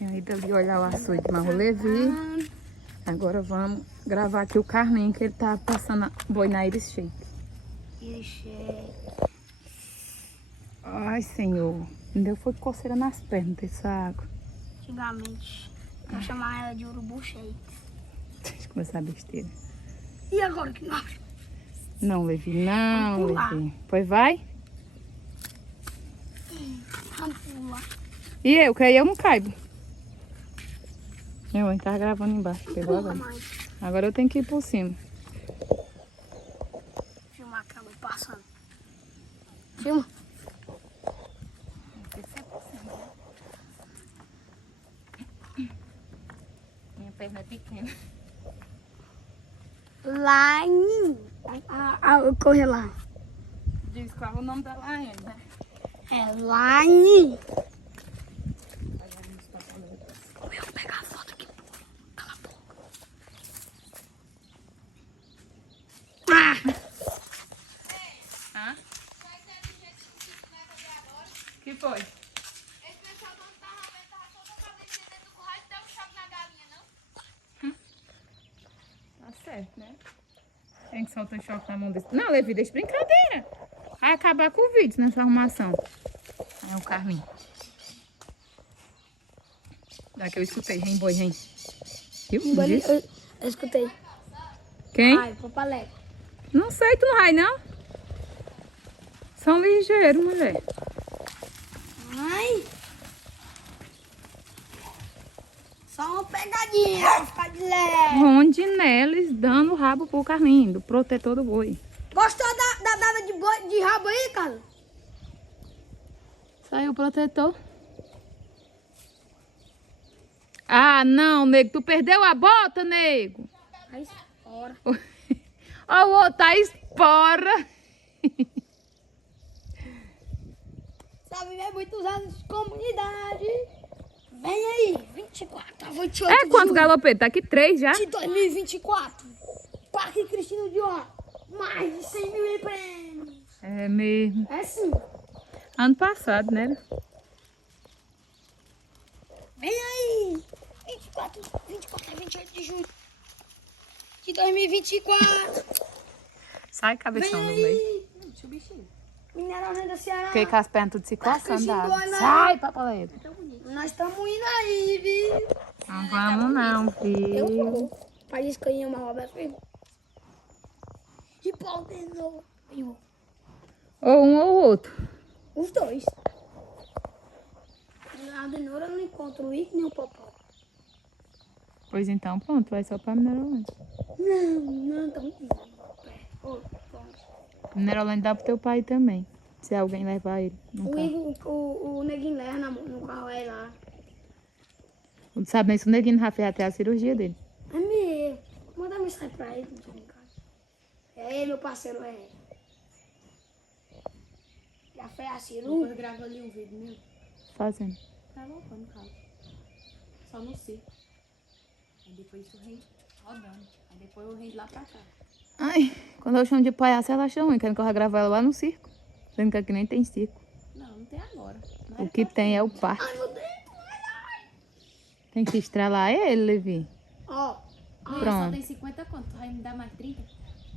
Tinha ido ali olhar o açude, mas o Levi. Agora vamos gravar aqui o Carlinho, que ele tá passando boi na Iris Shake. Ai, senhor. Me deu foi coceira nas pernas dessa água. Antigamente, eu chamava ela de urubu shake. Deixa eu começar a besteira. E agora que nós? Não, Levi, não, Vamos pular. Levi. Pois vai? Vamos pular. E eu, que aí eu não caibo. Eu tava gravando embaixo, pegou Porra, agora. mãe. Agora eu tenho que ir por cima. Filmar aquela passando. Filma. Minha perna é pequena. Line. Corre lá. Diz qual é o nome da Laine, né? É line. Eu vou pegar a foto aqui. Cala a boca. Hã? Que foi? Esse pessoal do tarramento tava toda uma vez dentro do curral e deu um choque na galinha, não? Tá certo, né? Quem que solta choque na mão desse? Não, Levi, deixa de brincadeira. Vai acabar com o vídeo nessa arrumação. É o Carlinho. Daqui eu escutei, rem, boi, rem. Viu? Disse? Eu escutei. Quem? Ai, papaleco. Não sei, tu não vai, não? São ligeiros, mulher. Ai. Só uma pegadinha pra ficar de leve. Rondinelis dando rabo pro Carlinho, do protetor do boi. Gostou da dada de rabo aí, cara? Saiu o protetor. Ah, não, nego. Tu perdeu a bota, nego. Aí, fora. Ó, o outro tá espora. Sabe, é muitos anos de comunidade. Vem aí, 24 a 28 É quanto, de galopeiro? Tá aqui 3 já. de 2024. Parque Cristino Dion. Mais de 100 mil em prêmios. É mesmo. É sim. Ano passado, né? Vem aí. 24 a 28 de julho de 2024. Sai, Vem cabeção do meio. aí. Mineral Renda Ceará. Fiquei com as pernas tudo se coçando da água. Cristina, Sai, papaleiro. Nós estamos indo aí, viu? Não vamos não, Eu filho. vou. Parece que eu ia uma Roberto Filho. De pau de novo. Eu. Ou um ou outro. Os dois. Na Adenora eu não encontro o Ico nem o Popó. Pois então, pronto, vai só pra Mineralândia. Não, estamos indo. Mineralândia dá pro teu pai também. Se alguém levar ele. No O carro. Igor, o Neguinho leva no carro aí lá. Não sabe nem se o neguinho já fez até a cirurgia dele. É meu. Manda mensagem pra ele. Não em casa. É ele, meu parceiro, é ele. Já fez a cirurgia. Gravou ali um vídeo meu. Fazendo. Tá voltando, cara. Só no circo. Aí depois isso rende rodando. Aí depois eu rende lá pra cá. Ai, quando eu chamo de palhaço, ela acha ruim. Querendo que eu vá gravar ela lá no circo. Sendo que aqui nem tem circo. Não, não tem agora. O que tem é o parque. Ai, meu Deus. Tem que estralar ele, Levi. Ó. Mãe, só Pronto. tem 50 quanto? Tu vai me dar mais 30?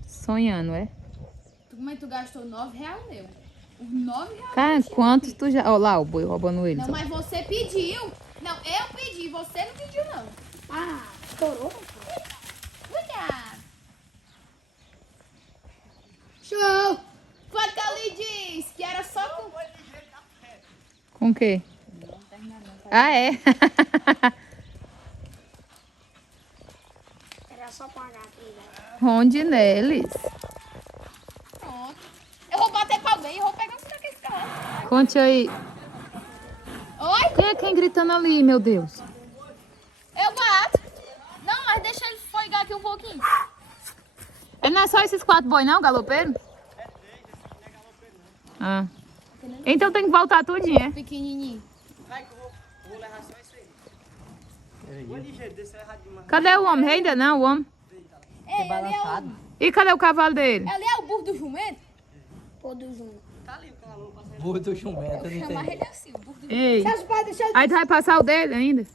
Sonhando, é? Mas tu gastou R$9 meu. Os R$9. Cara, quantos tu já... Ó lá, o boi roubando ele. Não, mas você pediu. Não, eu pedi. Você não pediu, não. Ah, estourou. Cuidado. Show. Foi que ele disse que era só com... Com o quê? Ah, é? Era só pagar aqui, né? Rondinelis. Pronto. Eu vou bater pra alguém e vou pegar um daqueles caras. Conte aí. Oi? Quem é quem gritando ali, meu Deus? Eu bato. Não, mas deixa ele folgar aqui um pouquinho. Não é só esses 4 boi não, galopeiro? Ah. Então tem que voltar tudinho, é? Pequenininho. Vai que eu vou levar só isso aí. Vou ligeiro, desse é errado demais. Cadê o homem? Ainda não, o homem. Ei, ali é o... E cadê o cavalo dele? Ali é o burro do jumento. Pô, do Júnior. Tá ali o calor passando. Burro do jumento, não Chamar tem. ele assim, o burro do Ei. Seus pais deixaram Aí tu vai passar o dele ainda?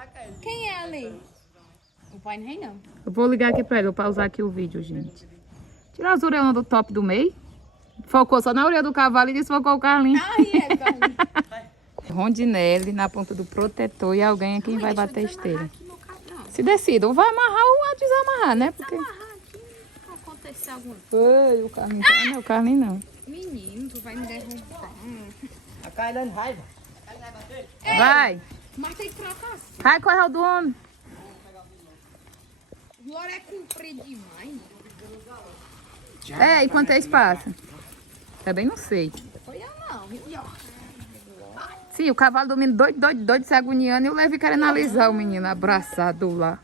pra cá. Quem é ali? O pai não vem, não. Eu vou ligar aqui pra ele, vou pausar aqui o vídeo, gente. Tirar as orelhas do top do meio. Focou só na orelha do cavalo e desfocou o Carlinhos. Ai, é, Carlinhos. Rondinelli na ponta do protetor e alguém aqui vai bater esteira. Aqui no cartão. Se decida, ou vai amarrar ou vai desamarrar, né? Porque... Amarrar aqui pra acontecer alguma Ei, o Carlinhos não, o Carlinhos não. Menino, tu vai me derrubar. A Kailane raiva. Vai. Mas tem que trocar. Vai, corre do homem. O loro é comprido demais. É, e quanto é espaço? Também não sei. Foi eu não, viu? Sim, o cavalo dormindo doido, se agoniando e o Levi querendo analisar o menino abraçado lá.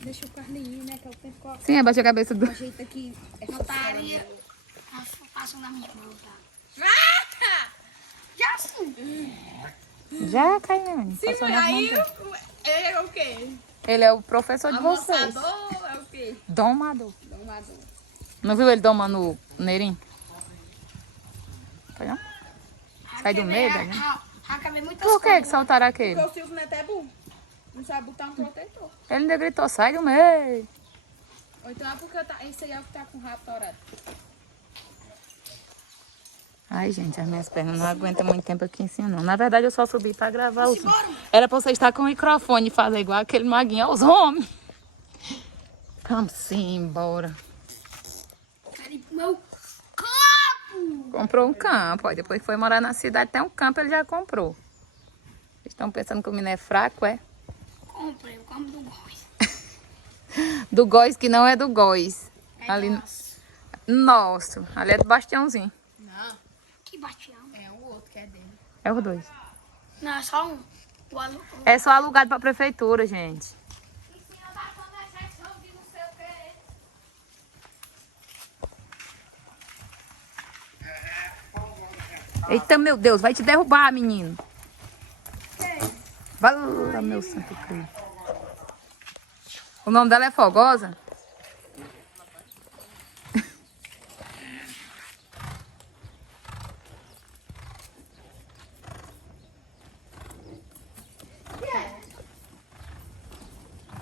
Deixa o Carlinhos, né? Que é o tempo que eu Sim, abaixa a cabeça do... ajeito aqui. Notaria. Passo na minha mão, tá? Já sim. Já, Caiane. Sim, Passou nas aí mãos. ele é o quê? Ele é o professor de vocês. Amassador é o quê? Domador. Domador. Não viu ele domando o Neirinho? Foi não? Sai do meio, né? Acabei muitas Por que soltaram aquele? Porque o Silvio Neto é burro. Não sabe botar um protetor. Ele ainda gritou, sai do meio. Ou então é porque esse aí é o que tá com o rabo torado. Ai, gente, as minhas pernas não aguentam muito tempo aqui em cima, não. Na verdade, eu só subi pra gravar o som. Era pra você estar com o microfone e fazer igual aquele maguinho aos homens. Vamos sim, embora. Quero ir pro meu campo. Comprou um campo, ó. Depois que foi morar na cidade, tem um campo, ele já comprou. Vocês estão pensando que o menino é fraco, é? Comprei o campo do Góis. Do Góis, que não é do Góis. É Ali, nosso. nosso. Ali é do Bastiãozinho. Não, Que bastião. é o outro que é dele. É os dois. Não, é só um. É só alugado pra prefeitura, gente. Eita, meu Deus, vai te derrubar, menino. Vala, meu santo Cristo. O nome dela é Fogosa?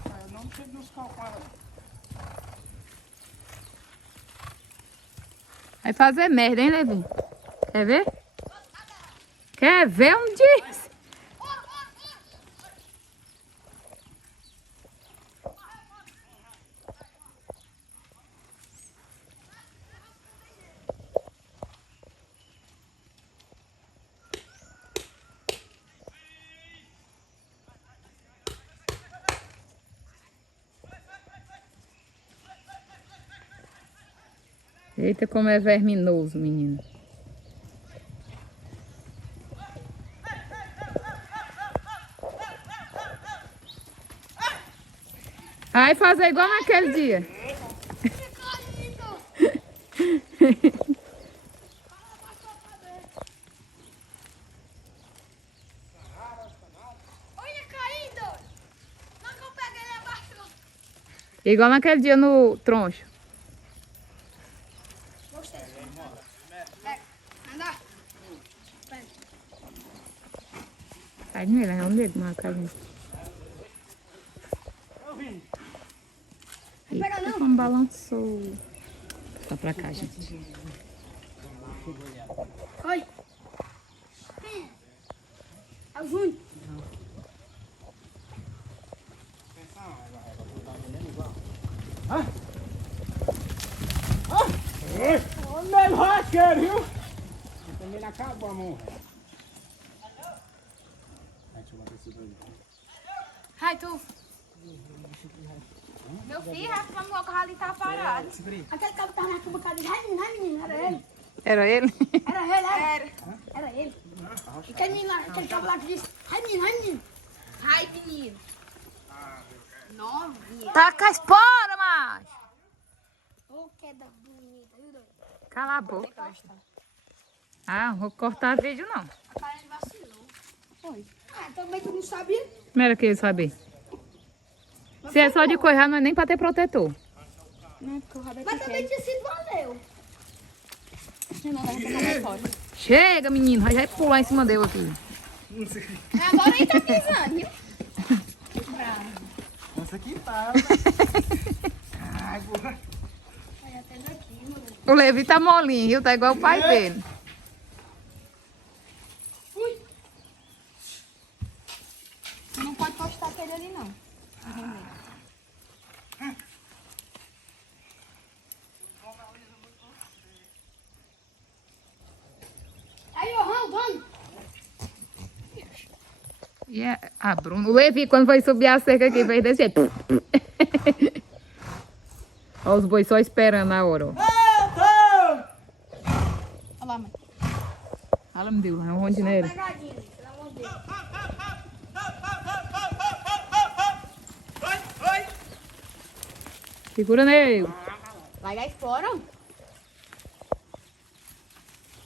Eu não sei nos calcados. Vai fazer merda, hein, Levi? Quer ver? Quer ver um dia? Eita, como é verminoso, menino. Vai fazer igual naquele dia. Olha caindo. Não que eu peguei ele abaixo. Igual naquele dia no troncho. Gostei. Anda. Sai nele, é um dedo, macaquinho. Pega não. Como balançou. Tá pra cá, gente. Oi. É o Júnior. Onde vai, quer, viu? Também não acabou, amor. Ai, tu. Meu filho, acho que o meu carro ali tá parado. Aquele cabo tava na bancada. Ai, menino, era ele. Era ele? Era ele, era. Era ele. E aquele menino lá, aquele cabo lá que disse, ai, menino. Ai, menino. Novinha. Taca a espora, macho. Ô, queda bonita, viu, doido? Cala a boca. Ah, não vou cortar vídeo, não. A cara vacilou. Ah, também tu não sabia? Como era que eu ia saber? Se é só de correr, não é nem pra ter protetor. Não, porque o rabo é Mas também tinha sido valeu. pequeno. Não, vai botar mais fora. Chega, menino. Já vai pular em cima dele aqui. Agora ele tá pisando, viu? Essa aqui tá. Água. Vai até daqui, mano. O Levi tá molinho, viu? Tá igual o pai dele. Não pode postar aquele ali, não. Aí, ô, vamos. E a Bruna, o Levi, quando foi subir a cerca aqui, fez desse jeito. Olha os bois só esperando a hora, ó. Olha lá, mãe. Fala, meu Deus, é um rondineiro. Pegadinha, pelo amor de Deus. Segura nele. Vai lá fora.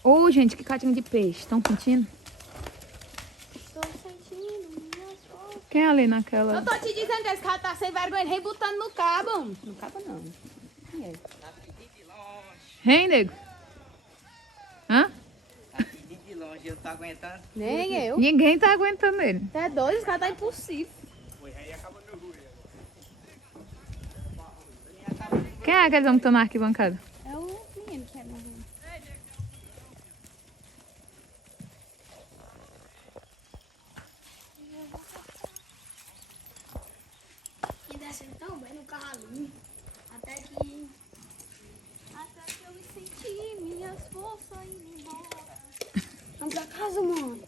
Ô, gente, que catinho de peixe. Estão sentindo? Estou sentindo minhas forças. Quem é ali naquela? Eu tô te dizendo que esse cara tá sem vergonha, rebutando no cabo. No cabo não. Quem é? Hein, nego? Hã? De longe, eu tô aguentando. Nem eu. Ninguém tá aguentando ele. Até dois, esse cara tá impossível. Quem é aqueles homens que estão na arquibancada? É o menino que é mais um. E descendo tão bem no carrinho. Até que Até que eu me senti minhas forças indo embora. vamos pra casa, mano.